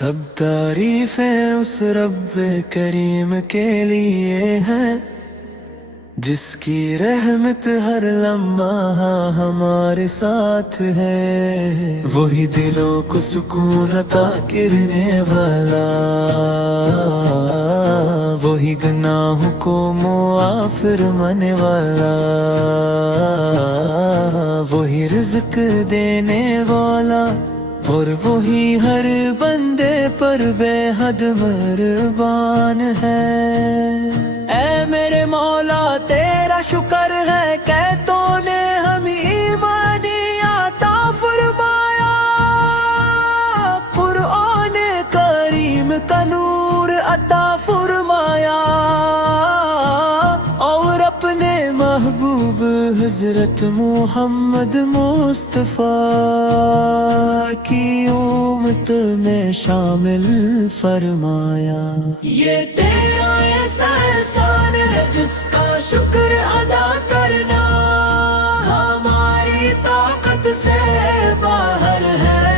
سب تعریفیں اس رب کریم کے لیے ہیں جس کی رحمت ہر لمحہ ہمارے ساتھ ہے، وہی دلوں کو سکون عطا کرنے والا، وہی گناہوں کو معاف فرمانے والا، وہی رزق دینے والا، اور وہی ہر بندے پر بے حد مہربان ہے۔ اے میرے مولا تیرا شکر ہے کہ تو نے ہمیں ایمانی عطا فرمایا، قرآن کریم کا نور عطا فرمایا، اور اپنے محبوب حضرت محمد مصطفیٰ کی امت میں شامل فرمایا۔ یہ تیرا ایسا احسان ہے جس کا شکر ادا کرنا ہماری طاقت سے باہر ہے۔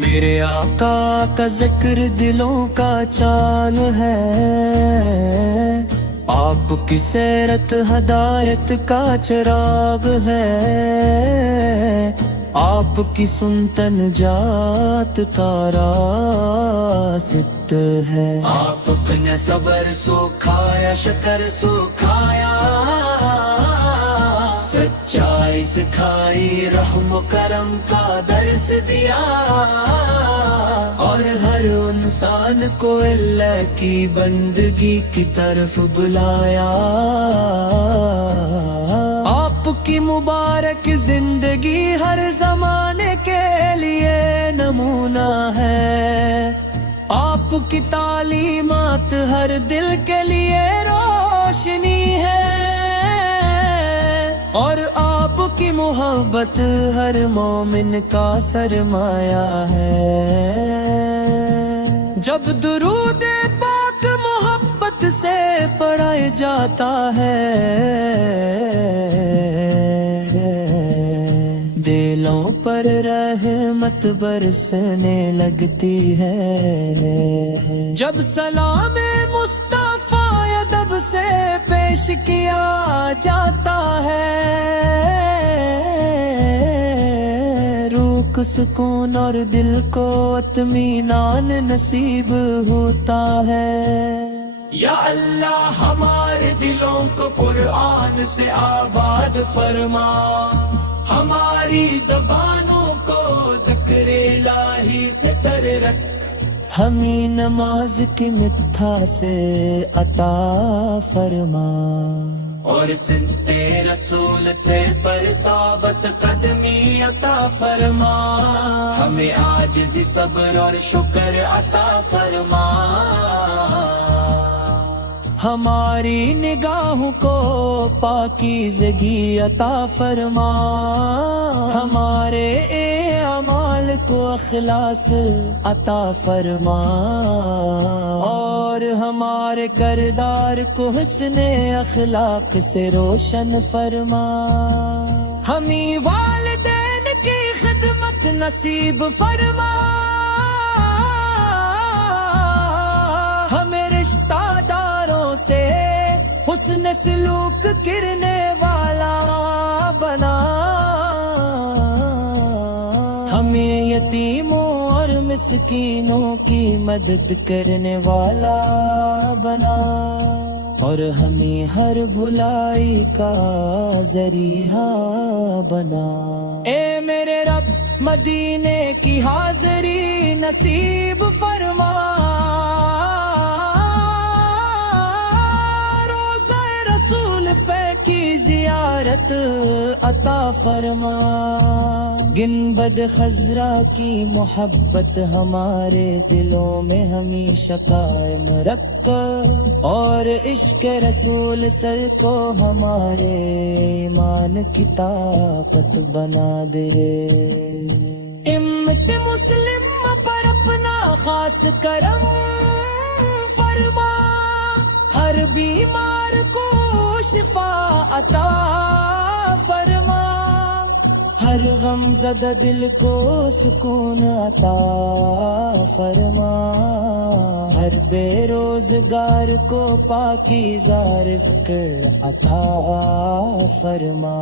میرے آقا کا ذکر دلوں کا چال ہے، آپ کی سیرت ہدایت کا چراغ ہے، آپ کی سنتن جات کا راست ہے۔ آپ نے صبر سکھایا، شکر سکھایا، سچائی سکھائی، رحم و کرم کا درس دیا، اور ہر انسان کو اللہ کی بندگی کی طرف بلایا۔ آپ کی مبارک زندگی ہر زمانے کے لیے نمونہ ہے، آپ کی تعلیمات ہر دل کے لیے روشنی ہے، اور آپ کی محبت ہر مومن کا سرمایہ ہے۔ جب درود پاک محبت سے پڑھا جاتا ہے، دلوں پر رحمت برسنے لگتی ہے۔ جب سلام مصطفیٰ ادب سے پیش کیا جاتا ہے، روح کو سکون اور دل کو اطمینان نصیب ہوتا ہے۔ یا اللہ ہمارے دلوں کو قرآن سے آباد فرما، ہماری زبانوں کو ذکر الہی سے تر رکھ، ہمیں نماز کی مٹھا سے عطا فرما، اور سنتے رسول سے پر ثابت قدمی عطا فرما، ہمیں عاجزی صبر اور شکر عطا فرما، ہماری نگاہوں کو پاکیزگی عطا فرما، ہمارے اعمال کو اخلاص عطا فرما، اور ہمارے کردار کو حسن اخلاق سے روشن فرما، ہمیں والدین کی خدمت نصیب فرما، ہمیں رشتہ داروں سے حسن سلوک کرنے والا بنا، ہمیں یتیموں اور مسکینوں کی مدد کرنے والا بنا، اور ہمیں ہر بھلائی کا ذریعہ بنا۔ اے میرے رب مدینے کی حاضری نصیب فرما، روضہ رسول کی زیارت عطا فرما، گنبد خضرا کی محبت ہمارے دلوں میں ہمیشہ قائم رکھ، اور عشق رسول سر کو ہمارے ایمان کی طاقت بنا دے۔ امت مسلم پر اپنا خاص کرم فرما، ہر بیمار کو شفا عطا فرما، ہر غم زدہ دل کو سکون عطا فرما، ہر بے روزگار کو پاکیزہ رزق عطا فرما۔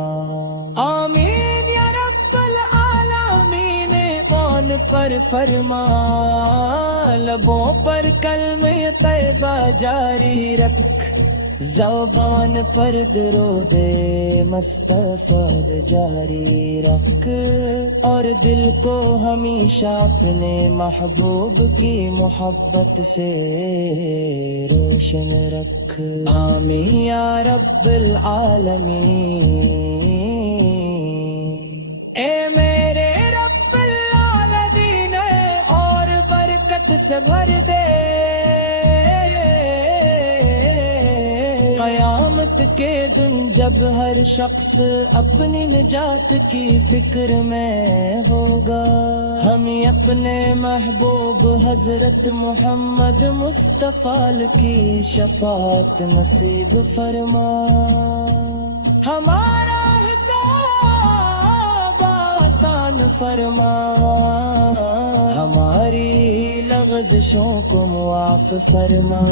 آمین یا رب العالمین، کون پر فرما، لبوں پر کلمہ طیبہ جاری رکھ، زبان پر درود مصطفیٰ جاری رکھ، اور دل کو ہمیشہ اپنے محبوب کی محبت سے روشن رکھ۔ آمین یا رب العالمین۔ اے میرے رب العالمین، اور برکت سے بھر دے، قیامت کے دن جب ہر شخص اپنی نجات کی فکر میں ہوگا، ہمیں اپنے محبوب حضرت محمد مصطفیٰ کی شفاعت نصیب فرما۔ ہمارا حساب آسان فرما، ہماری لغزشوں کو معاف فرما،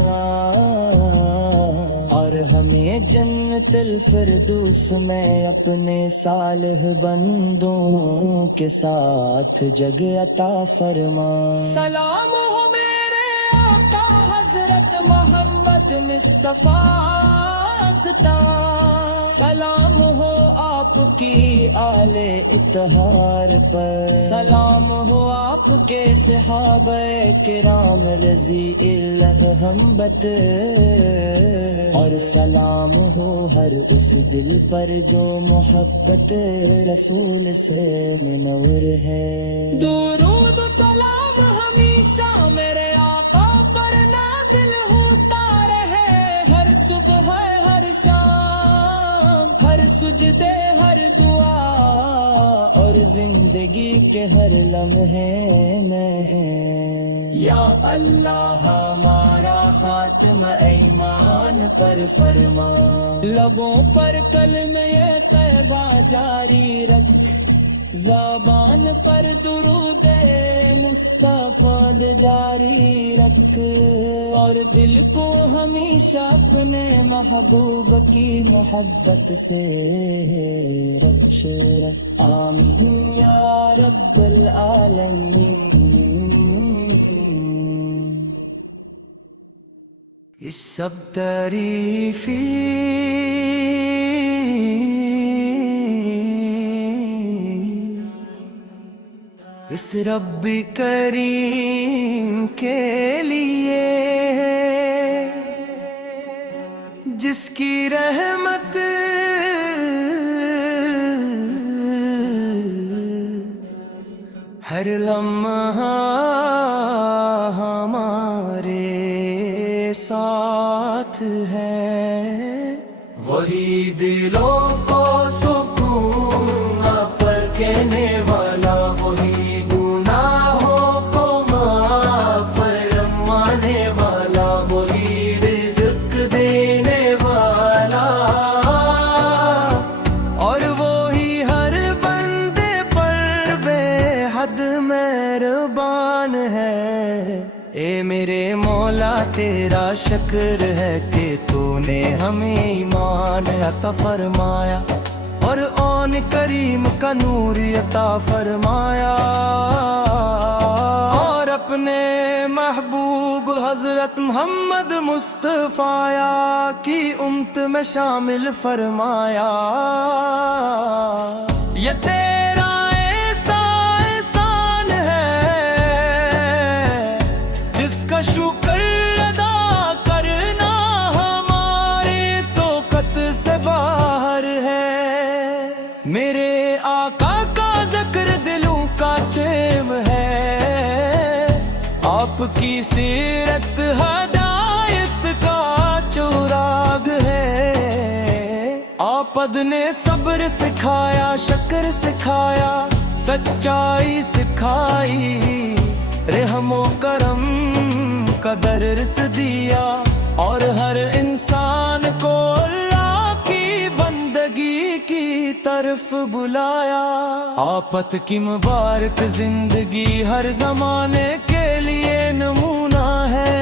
اور ہمیں جنت الفردوس میں اپنے صالح بندوں کے ساتھ جگہ عطا فرما۔ سلام ہو میرے آقا حضرت محمد مصطفیٰ استا، سلام ہو آپ کی آل اطہار پر، سلام ہو آپ کے صحابہ کرام رضی اللہ ہمبت، اور سلام ہو ہر اس دل پر جو محبت رسول سے منور ہے۔ درود و سلام ہمیشہ میرے آقا پر نازل ہوتا رہے، ہر صبح ہر شام، ہر سجدے ہر دعا، اور زندگی کے ہر لمحے میں۔ یا اللہ ہمارا خاتمہ ایمان پر فرما، لبوں پر کلمہ طیبہ جاری رکھ، زبان پر درود مصطفیٰ جاری رکھ، اور دل کو ہمیشہ اپنے محبوب کی محبت سے رکھ۔ آمین یا رب العالمین۔ یہ سب تعریفی اس رب کریم کے لیے، جس کی رحمت ہر لمحہ ہمارے ساتھ ہے، وہی دلوں کو سکون پر کہنے والا، وہی گناہوں کو معاف فرمانے والا، وہی رزق دینے والا، اور وہی ہر بندے پر بے حد مہربان ہے۔ اے میرے مولا تیرا شکر ہے کہ تو نے ہمیں ایمان عطا فرمایا، اور اون کریم کا نور عطا فرمایا، اور اپنے محبوب حضرت محمد مصطفیٰ کی امت میں شامل فرمایا۔ یہ تیرا ایسا احسان ہے جس کا شکر ادا کرنا ہماری طاقت سے باہر ہے۔ میرے آقا کا ذکر دلوں کا چیم ہے، آپ کی سیرت ہدایت کا چراغ ہے۔ آپ نے صبر سکھایا، شکر سکھایا، سچائی سکھائی، رحم و کرم کا درس دیا، اور ہر انسان کو اللہ کی بندگی کی طرف بلایا. آفت کی مبارک زندگی ہر زمانے کے لیے نمونہ ہے.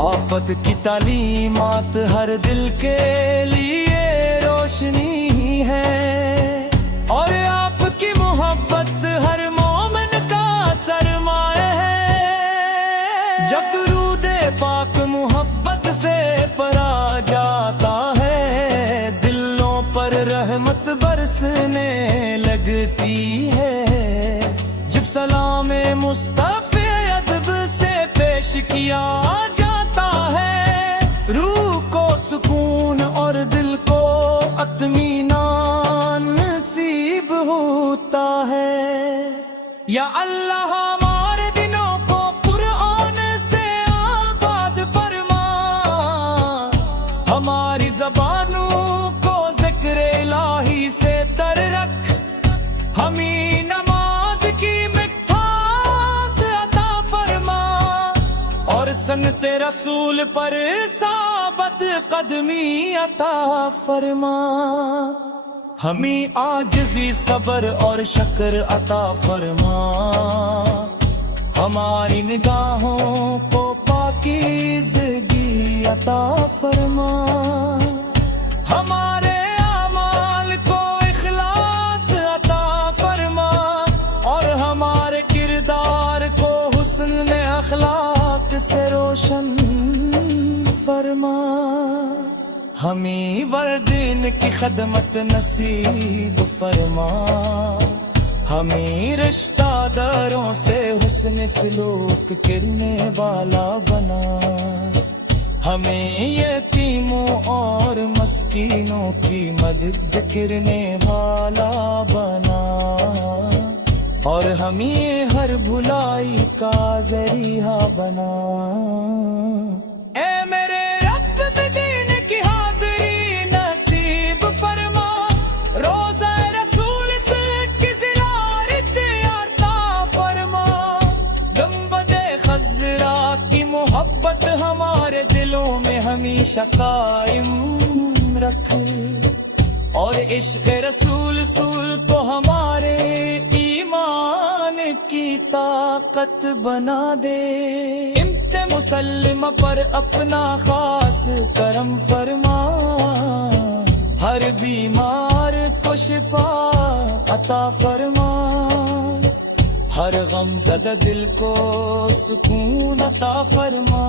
آفت کی تعلیمات ہر دل کے لیے روشنی ہے. اور آپ کی محبت ہر مومن کا سرمایہ ہے. جب درود پاک محبت سے پڑھا جاتا ہے دلوں پر رحمت برسنے لگتی ہے. جب سلام مصطفی ادب سے پیش کیا جاتا ہے روح کو سکون اور دل کو اطمینان نصیب ہوتا ہے. یا اللہ ہمارے دنوں کو قرآن سے آباد فرما. ہماری زبانوں کو ذکر الہی سے تر رکھ. ہمیں نماز کی مٹھاس عطا فرما اور سنت رسول پر ثابت قدمی عطا فرما. ہمیں عاجزی صبر اور شکر عطا فرما. ہماری نگاہوں کو پاکیزگی عطا فرما. ہمارے اعمال کو اخلاص عطا فرما اور ہمارے کردار کو حسن اخلاق سے روشن فرما. ہمیں والدین کی خدمت نصیب فرما. ہمیں رشتہ داروں سے حسن سلوک کرنے والا بنا. ہمیں یتیموں اور مسکینوں کی مدد کرنے والا بنا اور ہمیں ہر بھلائی کا ذریعہ بنا. اے میرے رب دین کی حاضری نصیب فرما. روزہ رسول سے کی زیارت عطا فرما. گنبد خضرا کی محبت ہمارے دلوں میں ہمیشہ قائم رکھ اور عشق رسول کو ہمارے ایمان کی طاقت بنا دے. امت مسلمہ پر اپنا خاص کرم فرما. ہر بیمار کو شفا عطا فرما. ہر غم زدہ دل کو سکون عطا فرما.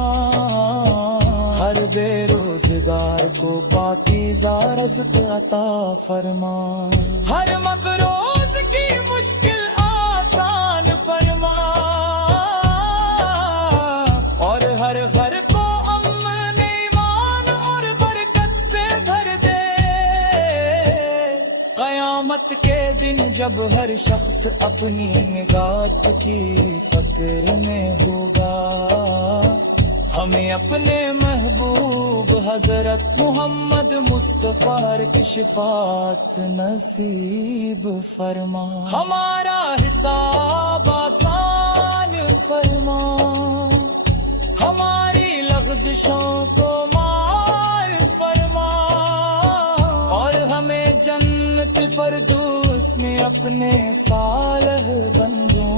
ہر بے روزگار کو پاکیزہ رزق عطا فرما. ہر مقروض کی مشکل آسان فرما اور ہر گھر کو امن ایمان اور برکت سے بھر دے. قیامت کے دن جب ہر شخص اپنی نگاہ کی فکر میں ہوگا ہمیں اپنے محبوب حضرت محمد مصطفیٰ کی شفاعت نصیب فرما. ہمارا حساب آسان فرما. ہماری لغزشوں کو معاف فرما اور ہمیں جنت الفردوس میں اپنے صالح بندوں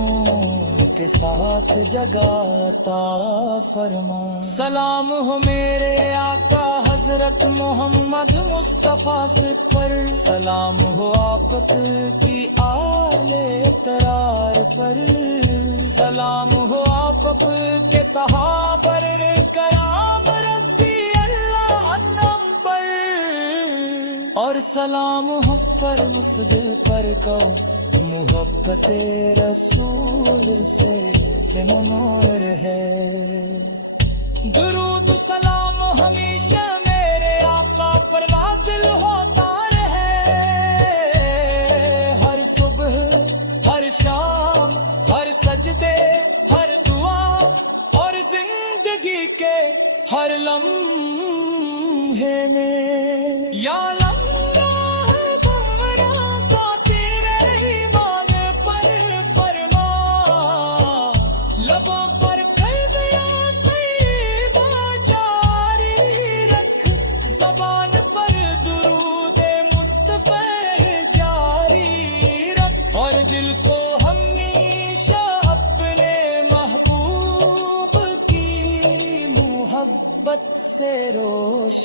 کے ساتھ جگہ عطا فرما. سلام ہو میرے آقا حضرت محمد مصطفیٰ سے پر. سلام ہو آفت کی آل اطرار پر. سلام ہو آپ کے صحابہ کرام رضی اللہ عنہم پر. اور سلام ہو پر مسدل پر کو محبت رسول سے منور ہے. درود و سلام ہمیشہ میرے آقا پر نازل ہوتا رہے. ہر صبح ہر شام ہر سجدے ہر دعا اور زندگی کے ہر لمحے میں. یا زبان پر درود